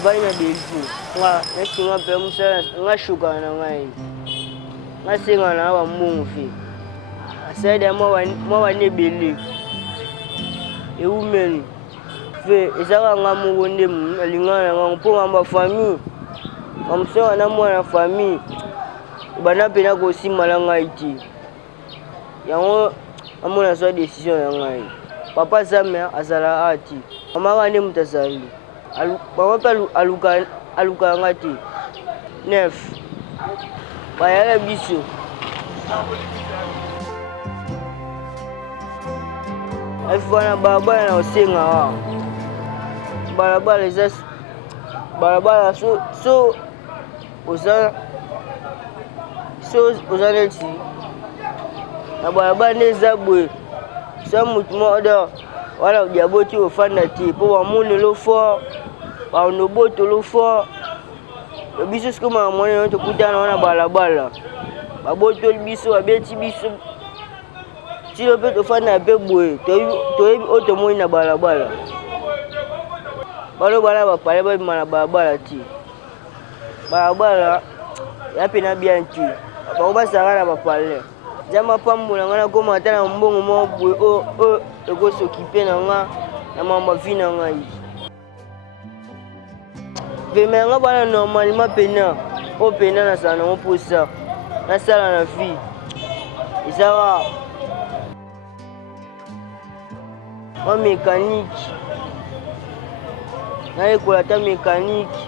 Vai na belfu. Nga nekinga pe musala nga shuka na ngai. Nga singa na ba mumfi. Asada mo wa ne beli. E umeni. Fe ezaka nga mu wonde mu alingana nga mpo ngamba famille. Ngamso na mwana famille. Bana pena ko simala ngai ti. Yango amona so décision ya ngai. Papa Zame azala ati. Mama ngane mutasali. Mama pa aluka ngati. Nef. Bayala biso. Afwana baba na osenga wa. Barabara zas. Barabara so ozaneti. Na barabara neza bwe. So mutu moda wala ujaboti ofanda ti po wamune lo fo wa noboto lo fo biso sikoma mwana to kutana wana balabala baboto biso abeti biso tilo pe to fanda pe bwe to oto moi na balabala balo bala ba pale ba mana balabala ti balabala ya pena bien ti ba ba sangana ba pale jama pambula ngana koma tana mbongo mo bwe ego s'occuper na nga na mama vina ngai veme nga bana normalement pena o pena na sana mo posa na sala na fi isawa o mécanique na ekola ta mécanique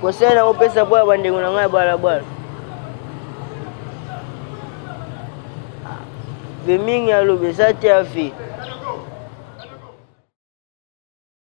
ko sena o pesa boya bandengo na ngai balabala Mingi alobe sa te afi